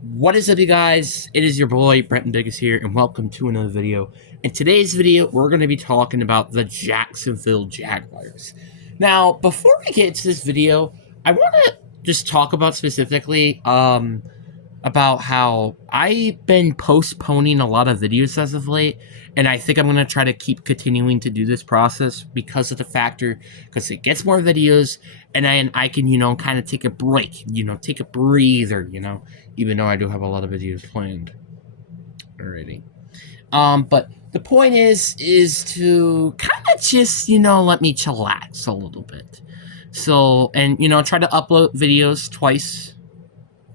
What is up, you guys? It is your boy, Brenton Biggis here, and welcome to another video. In today's video, we're going to be talking about the Jacksonville Jaguars. Now, before we get into this video, I want to just talk about specifically, about how I've been postponing a lot of videos as of late, and I think I'm going to try to keep continuing to do this process because of the factor, because it gets more videos, and then I can, kind of take a break, take a breather, even though I do have a lot of videos planned already. But the point is to kind of just, let me chillax a little bit. So, and, try to upload videos twice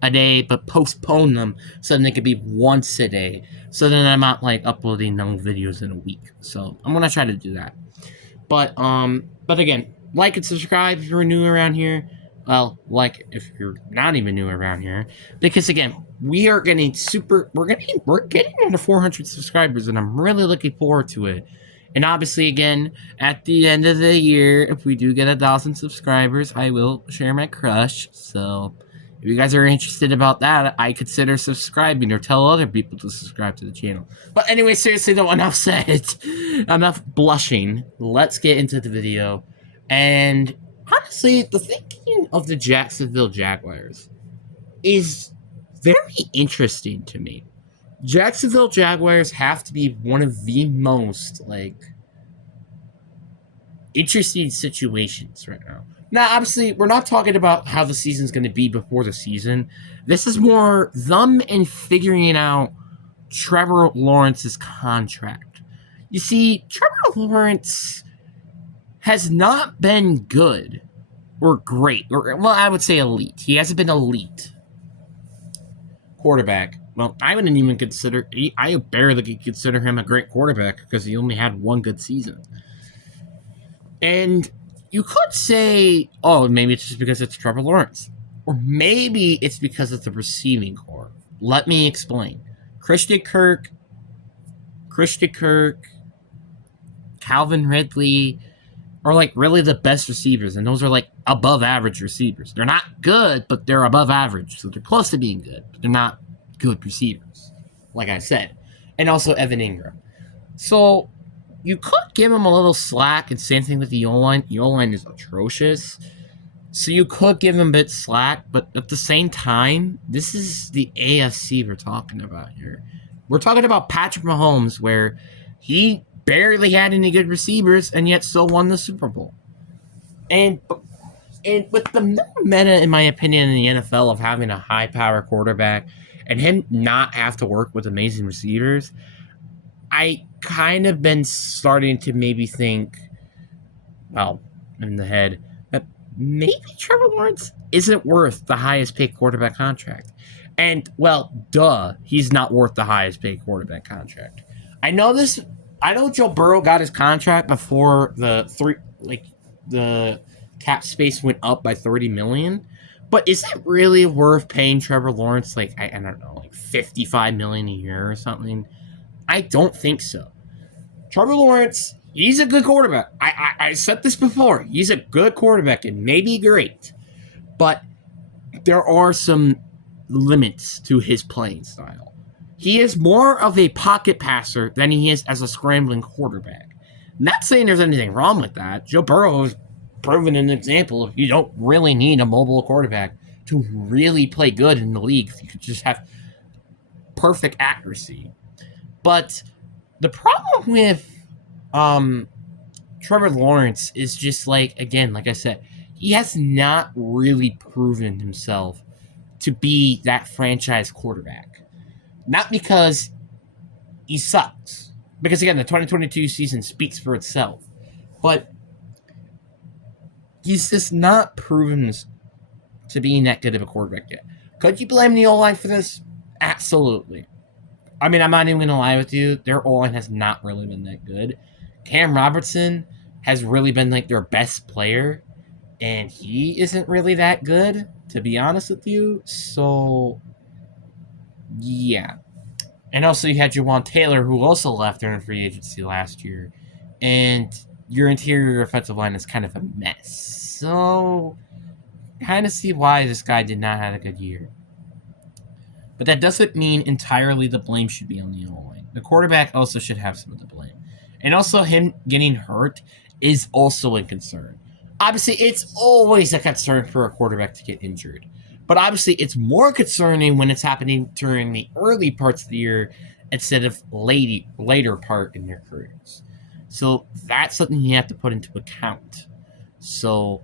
a day, but postpone them so then they could be once a day. So then I'm not like uploading long videos in a week. So I'm gonna try to do that. But again, like and subscribe if you're new around here. Well, like if you're not even new around here, because again, we're getting into 400 subscribers, and I'm really looking forward to it. And obviously, again, at the end of the year, if we do get 1,000 subscribers, I will share my crush. So if you guys are interested about that, I consider subscribing or tell other people to subscribe to the channel. But anyway, seriously though, enough said. Enough blushing. Let's get into the video. And honestly, the thinking of the Jacksonville Jaguars is very interesting to me. Jacksonville Jaguars have to be one of the most, interesting situations right now. Now, obviously, we're not talking about how the season's going to be before the season. This is more them and figuring out Trevor Lawrence's contract. You see, Trevor Lawrence has not been good or great, or, well, I would say elite. He hasn't been elite quarterback. Well, I wouldn't even consider, I barely consider him a great quarterback because he only had one good season. And you could say, oh, maybe it's just because it's Trevor Lawrence. Or maybe it's because it's the receiving core. Let me explain. Christian Kirk, Calvin Ridley are like really the best receivers, and those are like above average receivers. They're not good, but they're above average, so they're close to being good, but they're not good receivers, like I said. And also Evan Ingram. So you could give him a little slack, and same thing with the O-line. The O-line is atrocious. So you could give him a bit slack, but at the same time, this is the AFC we're talking about here. We're talking about Patrick Mahomes, where he barely had any good receivers and yet still won the Super Bowl. And with the meta, in my opinion, in the NFL of having a high-power quarterback and him not have to work with amazing receivers, I kind of been starting to maybe think, well, in the head, that maybe Trevor Lawrence isn't worth the highest paid quarterback contract. And, well, duh, he's not worth the highest paid quarterback contract. I know Joe Burrow got his contract before the cap space went up by $30 million. But is it really worth paying Trevor Lawrence I don't know, like $55 million a year or something? I don't think so. Trevor Lawrence, he's a good quarterback. I said this before. He's a good quarterback and maybe great. But there are some limits to his playing style. He is more of a pocket passer than he is as a scrambling quarterback. Not saying there's anything wrong with that. Joe Burrow has proven an example of you don't really need a mobile quarterback to really play good in the league. You could just have perfect accuracy. But the problem with Trevor Lawrence is just again, like I said, he has not really proven himself to be that franchise quarterback. Not because he sucks. Because again, the 2022 season speaks for itself. But he's just not proven to being that good of a quarterback yet. Could you blame the O-line for this? Absolutely. I mean, I'm not even going to lie with you. Their O-line has not really been that good. Cam Robertson has really been their best player, and he isn't really that good, to be honest with you. So, yeah. And also you had Jawan Taylor, who also left during free agency last year. And your interior offensive line is kind of a mess. So, kind of see why this guy did not have a good year. But that doesn't mean entirely the blame should be on the O-line. The quarterback also should have some of the blame. And also him getting hurt is also a concern. Obviously, it's always a concern for a quarterback to get injured. But obviously, it's more concerning when it's happening during the early parts of the year instead of later part in their careers. So that's something you have to put into account. So,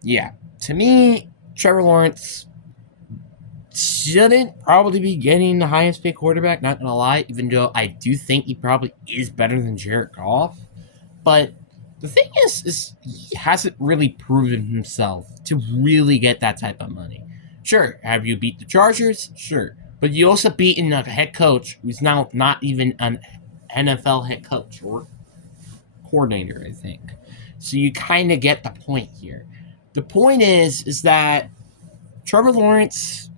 yeah. To me, Trevor Lawrence shouldn't probably be getting the highest paid quarterback, not gonna lie, even though I do think he probably is better than Jared Goff. But the thing is he hasn't really proven himself to really get that type of money. Sure, have you beat the Chargers? Sure. But you also beaten a head coach who's now not even an NFL head coach or coordinator, I think. So you kind of get the point here. The point is that Trevor Lawrence,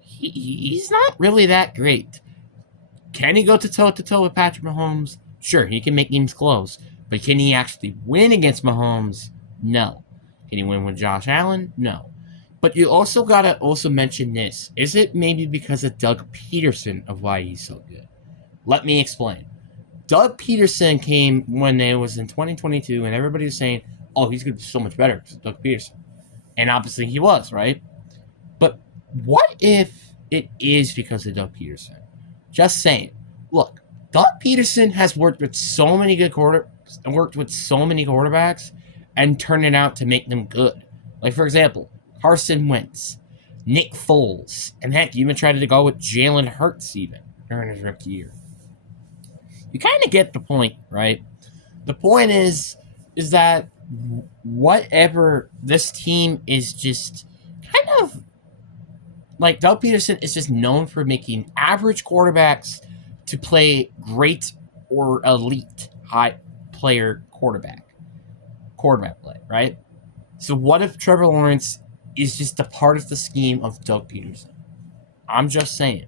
he's not really that great. Can he go toe-to-toe with Patrick Mahomes? Sure, he can make games close. But can he actually win against Mahomes? No. Can he win with Josh Allen? No. But you also got to also mention this. Is it maybe because of Doug Peterson of why he's so good? Let me explain. Doug Peterson came when it was in 2022, and everybody was saying, oh, he's going to be so much better because of Doug Peterson. And obviously he was, right? But what if it is because of Doug Peterson? Just saying. Look, Doug Peterson has worked with so many quarterbacks and turned it out to make them good. Like, for example, Carson Wentz, Nick Foles, and heck, you even tried to go with Jalen Hurts even during his rookie year. You kind of get the point, right? The point is that whatever this team is just kind of like Doug Peterson is just known for making average quarterbacks to play great or elite high player quarterback play, right? So what if Trevor Lawrence is just a part of the scheme of Doug Peterson? I'm just saying.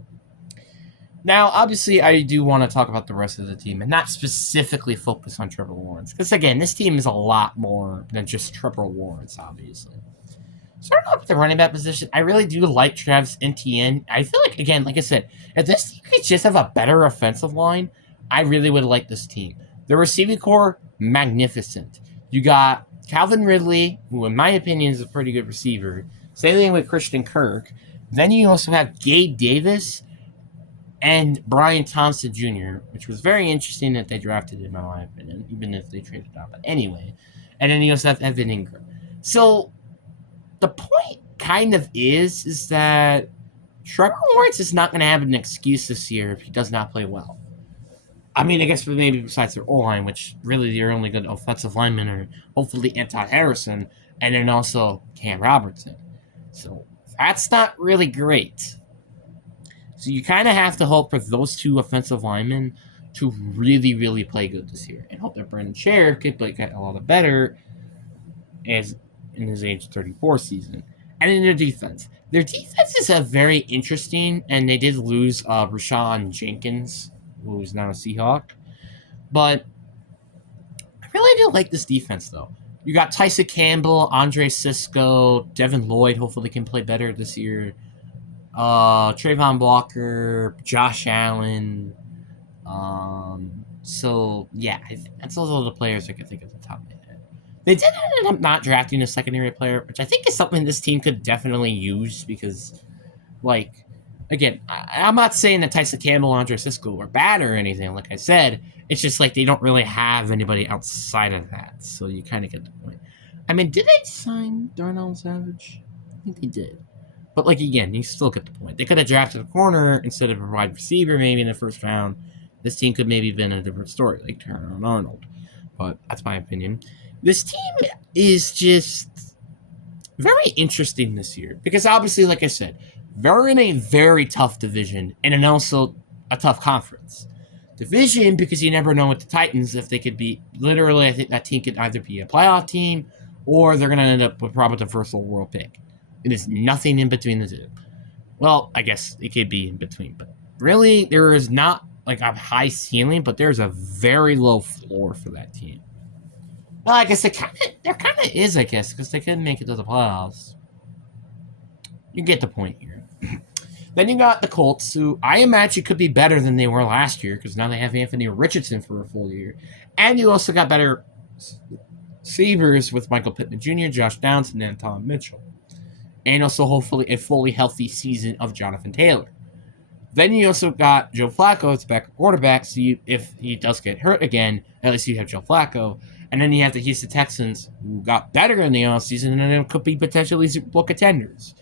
Now, obviously, I do want to talk about the rest of the team and not specifically focus on Trevor Lawrence. Because, again, this team is a lot more than just Trevor Lawrence, obviously. Starting off with the running back position, I really do like Travis Etienne. I feel like, again, like I said, if this team could just have a better offensive line, I really would like this team. The receiving core, magnificent. You got Calvin Ridley, who in my opinion is a pretty good receiver. Same thing with Christian Kirk. Then you also have Gabe Davis and Brian Thompson Jr., which was very interesting that they drafted him, in my opinion, even if they traded out. But anyway. And then you also have Evan Ingram. So the point kind of is that Trevor Lawrence is not going to have an excuse this year if he does not play well. I mean, I guess maybe besides their O-line, which really their only good offensive linemen are hopefully Anton Harrison and then also Cam Robertson. So that's not really great. So you kind of have to hope for those two offensive linemen to really, really play good this year. And hope that Brandon Sheriff could get a lot better as in his age 34 season. And in their defense. Their defense is very interesting, and they did lose Rashawn Jenkins, who's now a Seahawk. But I really do like this defense, though. You got Tyson Campbell, Andre Cisco, Devin Lloyd, hopefully can play better this year. Trayvon Walker, Josh Allen. So, yeah, that's those are the players I can think of at the top of my head. They did end up not drafting a secondary player, which I think is something this team could definitely use because, like, again, I'm not saying that Tyson Campbell and Andre Cisco are bad or anything, like I said. It's just like they don't really have anybody outside of that, so you kind of get the point. I mean, did they sign Darnell Savage? I think they did. But, like, again, you still get the point. They could have drafted a corner instead of a wide receiver maybe in the first round. This team could maybe have been a different story, like Turner and Arnold. But that's my opinion. This team is just very interesting this year. Because, obviously, like I said, they're in a very tough division and also a tough conference. Division, because you never know with the Titans if they could be, literally, I think that team could either be a playoff team or they're going to end up with probably the first overall pick. It is nothing in between the two. Well, I guess it could be in between, but really, there is not like a high ceiling, but there's a very low floor for that team. Well, I guess there kind of is, I guess, because they couldn't make it to the playoffs. You get the point here. Then you got the Colts, who I imagine could be better than they were last year because now they have Anthony Richardson for a full year. And you also got better receivers with Michael Pittman Jr., Josh Downs, and Anton Mitchell. And also, hopefully, a fully healthy season of Jonathan Taylor. Then you also got Joe Flacco as backup quarterback, so if he does get hurt again, at least you have Joe Flacco. And then you have the Houston Texans, who got better in the offseason, and then could be potentially Super Bowl contenders.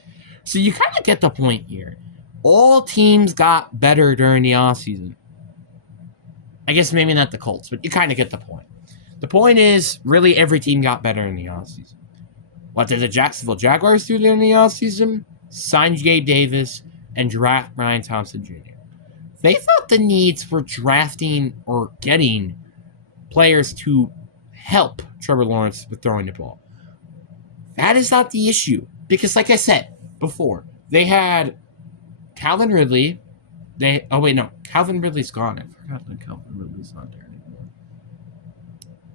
So you kind of get the point here. All teams got better during the offseason. I guess maybe not the Colts, but you kind of get the point. The point is, really every team got better in the offseason. What did the Jacksonville Jaguars do during the offseason? Sign Gabe Davis and draft Brian Thompson Jr. They felt the needs for drafting or getting players to help Trevor Lawrence with throwing the ball. That is not the issue. Because like I said before, they had Calvin Ridley. Calvin Ridley's gone. I forgot that Calvin Ridley's not there anymore.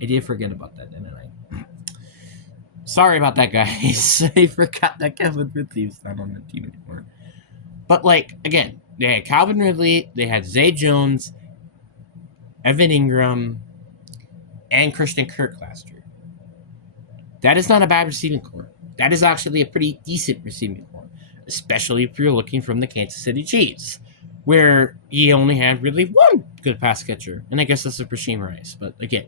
I did forget about that, didn't I? Sorry about that, guys. I forgot that Calvin Ridley's not on the team anymore. But, again, they had Calvin Ridley, they had Zay Jones, Evan Ingram, and Christian Kirk last year. That is not a bad receiving core. That is actually a pretty decent receiving core, especially if you're looking from the Kansas City Chiefs, where he only had really one good pass catcher, and I guess that's Rasheem Rice. But, again,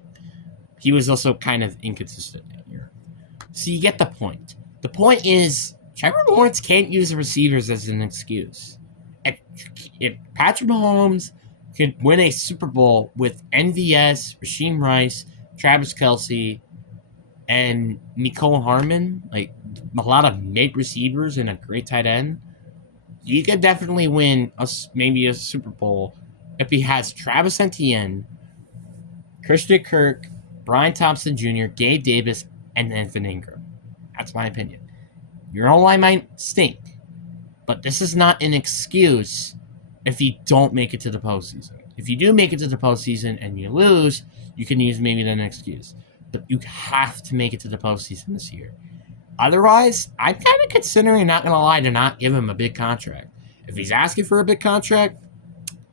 he was also kind of inconsistent that year. So you get the point. The point is, Trevor Lawrence can't use the receivers as an excuse. If Patrick Mahomes could win a Super Bowl with MVS, Rasheem Rice, Travis Kelce, and Mecole Hardman, a lot of mid receivers and a great tight end, you could definitely win maybe a Super Bowl if he has Travis Etienne, Christian Kirk, Brian Thompson Jr., Gabe Davis, and Evan Ingram. That's my opinion. Your O-line might stink, but this is not an excuse if you don't make it to the postseason. If you do make it to the postseason and you lose, you can use maybe that excuse. But you have to make it to the postseason this year. Otherwise, I'm kind of considering, not going to lie, to not give him a big contract. If he's asking for a big contract,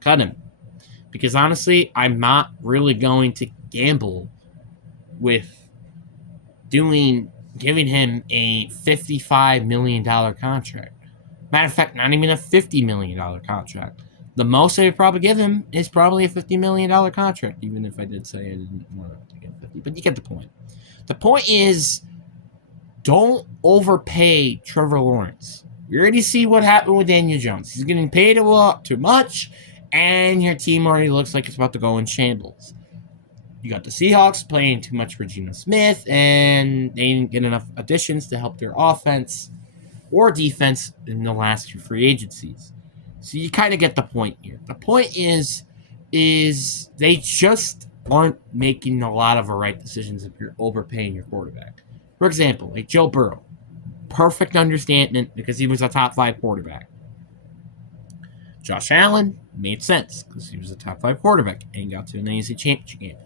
cut him. Because honestly, I'm not really going to gamble with giving him a $55 million contract. Matter of fact, not even a $50 million contract. The most I would probably give him is probably a $50 million contract, even if I did say I didn't want to get 50. But you get the point. The point is, don't overpay Trevor Lawrence. We already see what happened with Daniel Jones. He's getting paid a lot too much, and your team already looks like it's about to go in shambles. You got the Seahawks playing too much for Geno Smith, and they didn't get enough additions to help their offense or defense in the last two free agencies. So you kind of get the point here. The point is they just aren't making a lot of the right decisions if you're overpaying your quarterback. For example, like Joe Burrow. Perfect understanding because he was a top 5 quarterback. Josh Allen made sense because he was a top 5 quarterback and got to an AFC Championship game.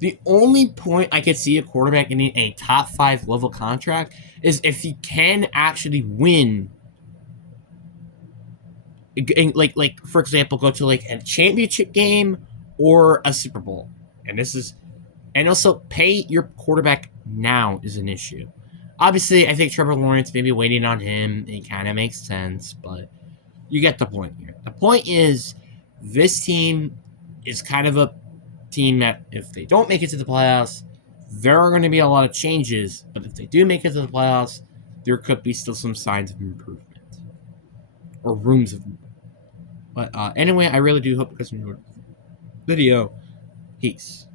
The only point I could see a quarterback getting a top 5 level contract is if he can actually win. Like for example, go to a championship game or a Super Bowl. And also pay your quarterback now is an issue. Obviously, I think Trevor Lawrence maybe waiting on him, it kind of makes sense, but you get the point here. The point is, this team is kind of a team that if they don't make it to the playoffs, there are going to be a lot of changes, but if they do make it to the playoffs, there could be still some signs of improvement or rooms of improvement. But anyway, I really do hope you guys enjoyed the video. Peace.